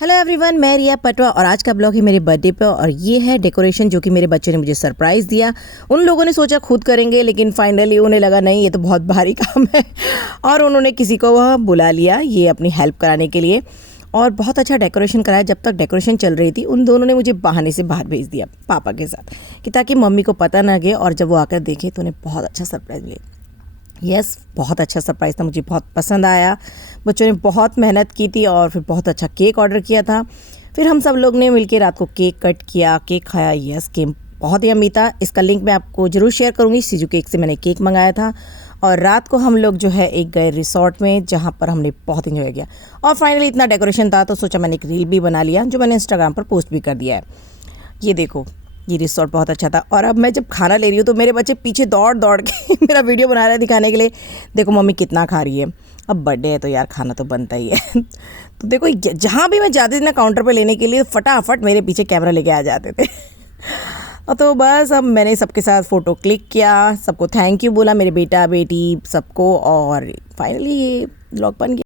Hello everyone, मैं रिया पटवा और आज का ब्लॉग है मेरे बर्थडे पे। और ये है डेकोरेशन जो कि मेरे बच्चों ने मुझे सरप्राइज़ दिया। उन लोगों ने सोचा खुद करेंगे, लेकिन फाइनली उन्हें लगा नहीं, ये तो बहुत भारी काम है और उन्होंने किसी को वह बुला लिया ये अपनी हेल्प कराने के लिए। और बहुत अच्छा डेकोरेशन कराया। जब तक डेकोरेशन चल रही थी उन दोनों ने मुझे बहाने से बाहर भेज दिया पापा के साथ, कि ताकि मम्मी को पता ना लगे और जब वो आकर देखे तो उन्हें बहुत अच्छा सरप्राइज़ मिले। यस, बहुत अच्छा सरप्राइज़ था, मुझे बहुत पसंद आया। बच्चों ने बहुत मेहनत की थी और फिर बहुत अच्छा केक ऑर्डर किया था। फिर हम सब लोग ने मिलकर रात को केक कट किया, केक खाया। यस, केक बहुत ही यम्मी था। इसका लिंक मैं आपको ज़रूर शेयर करूँगी। सीजू केक से मैंने केक मंगाया था। और रात को हम लोग जो है एक गए रिसोर्ट में, जहाँ पर हमने बहुत इन्जॉय किया। और फाइनली इतना डेकोरेशन था तो सोचा मैंने एक रील भी बना लिया, जो मैंने इंस्टाग्राम पर पोस्ट भी कर दिया है। ये देखो, ये रिसोर्ट बहुत अच्छा था। और अब मैं जब खाना ले रही हूँ तो मेरे बच्चे पीछे दौड़ दौड़ के मेरा वीडियो बना रहे हैं दिखाने के लिए, देखो मम्मी कितना खा रही है। अब बर्थडे है तो यार खाना तो बनता ही है तो देखो, जहाँ भी मैं जाती थी ना काउंटर पे लेने के लिए, फटाफट मेरे पीछे कैमरा लेके आ जाते थे और तो बस अब मैंने सबके साथ फ़ोटो क्लिक किया, सबको थैंक यू बोला, मेरे बेटा बेटी सबको। और फाइनली ये ब्लॉग बन गया।